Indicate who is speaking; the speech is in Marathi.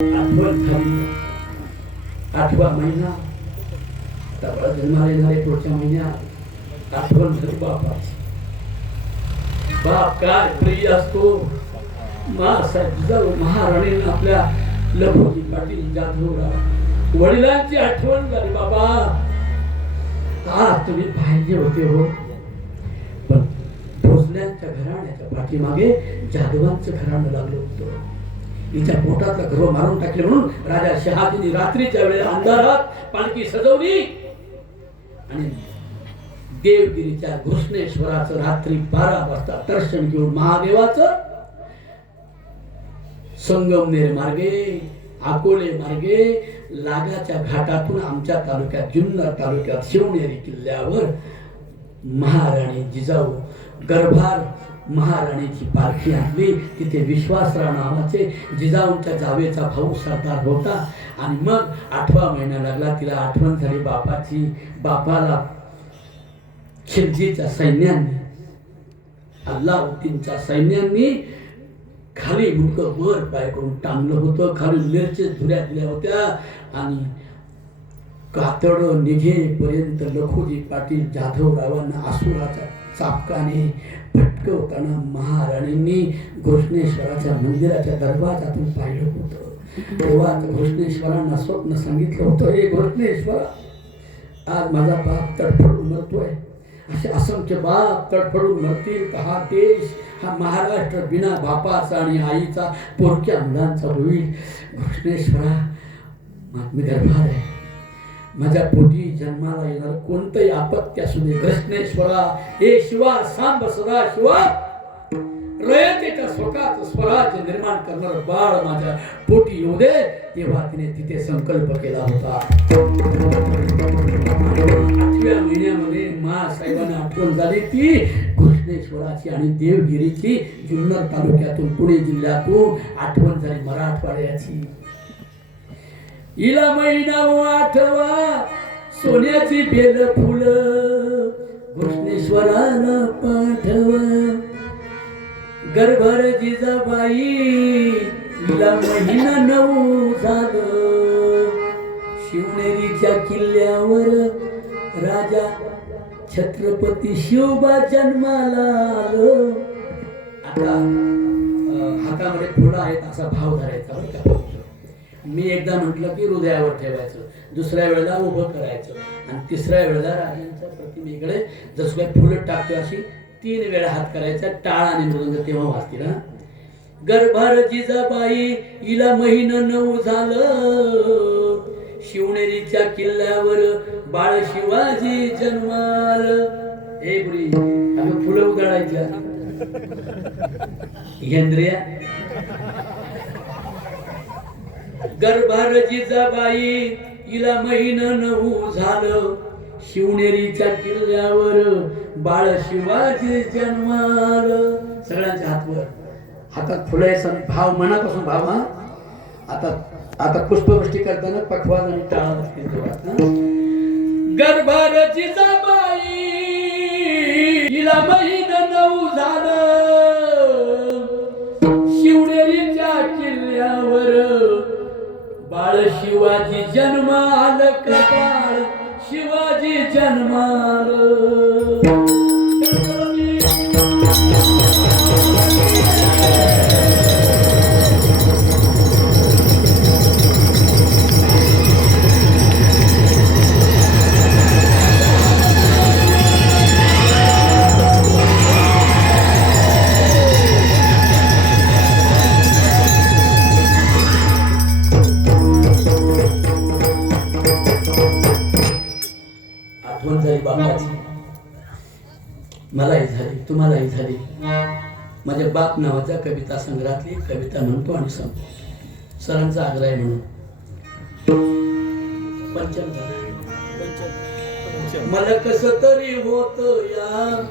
Speaker 1: आठवण आठवा महिना. त्याला जन्माला येणारे पुढच्या महिन्यात आठवण झाली बापाची. बाप काय प्रिय असतो? मासाहेब महाराणीने आपल्या लखोजी पाटील जाधवराव वडिलांची आठवण झाली बाबा. आज तुम्ही पाहिजे होते हो. पण भोसल्यांच्या घराण्याच्या पाठीमागे जाधवांचं घराणं लागलं होतं. तिच्या पोटातला गर्व मारून टाकले म्हणून राजा शहाजीने रात्रीच्या वेळेला अंधारात पालखी सजवली. आणि देवगिरीच्या घृष्णेश्वराचं रात्री बारा वाजता दर्शन घेऊन महादेवाचं संगमनेर मार्गे अकोले मार्गे लागाच्या घाटातून आमच्या तालुक्यात जुन्नर तालुक्यात शिवनेरी किल्ल्यावर महाराणी जिजाऊ गर्भार महाराणीची पालखी आणली. तिथे विश्वासराव नावाचे जिजाऊंच्या जावेचा भाऊ सरदार होता. आणि मग आठवा महिना लागला. तिला आठवण झाली बापाची बापाला खिलजीच्या सैन्याने अल्लाउद्दीनच्या सैन्यांनी खाली मुलगं वर पाय करून टांगलं होतं. खाली मिरचे धुऱ्या दिल्या होत्या. आणि कातड निघेपर्यंत लखोजी पाटील जाधवरावांना आसुराच्या चापकाने फटकवताना महाराणींनी घोषणेश्वराच्या मंदिराच्या दरवाजातून पाहिलं होतं. तेव्हा घोषणेश्वरांना स्वप्न सांगितलं होतं हे घृष्णेश्वर आज माझा बाप तडफडून मरतोय. असे असंख्य बाप तडफडून मरतील तर हा देश? हा महाराष्ट्र बिना बापाचा आणि आईचा पोरक्या मुलांचा होईल. घोषणेश्वरा मी दरबार आहे. माझ्या पोटी जन्माला येणार कोणतंही आपत्ती असू दे घृष्णेश्वरा हे शिवा सांब सदा शिवा. रयतेच्या स्वतःच स्वराज्य निर्माण करणार बाळ माझ्या पोटी येऊ दे. तेव्हा तिने तिथे संकल्प केला होता. आठव्या महिन्यामध्ये मा साहेबांना आठवण झाली ती घृष्णेश्वराची आणि देवगिरीची जुन्नर तालुक्यातून पुणे जिल्ह्यातून आठवण झाली मराठवाड्याची. हिला महिना आठवा सोन्याची बेल फुल घृष्णेश्वराला पाठवा. गर्भर जिजाबाई हिला महिना नऊ झालं. शिवनेरीच्या किल्ल्यावर राजा छत्रपती शिवबा जन्माला आलो. आता हातामध्ये फुलं आहेत असा भाव धरायचा मी एकदा म्हटलं की हृदयावर ठेवायचं. दुसऱ्या वेळेला उभं करायचं. आणि तिसऱ्या वेळेला राजांच्या प्रतिमेकडे जसं काही फुलं टाकतो अशी तीन वेळा हात करायचा टाळ आणि मृदंग तेव्हा वाजतील हा? गर्भार जिजाबाई हिला महिना नऊ झालं. शिवनेरीच्या किल्ल्यावर बाळ शिवाजी जन्माल. हे बुरी आम्ही फुलं उधळायच्या इंद्रिया गर्भार जिजाबाई हिला महिन नऊ झालं. शिवनेरीच्या किल्ल्यावर बाळ शिवाजी जन्माल. सगळ्यांच्या हातवर. हातात फुलं आहे भाव मनापासून भाव हा? आता आता पुष्पवृष्टी करताना पखवाज आणि टाळा बसतील गर्भार जिजाबाई शिवाजी जन्माल कपाळ शिवाजी जन्माल. मलाही झाली तुम्हालाही झाली. माझ्या बाप नावाच्या कविता संग्रहातली कविता म्हणतो आणि सांगतो. सरांचा आग्रह आहे म्हणून. पंचम. मला कस तरी होत या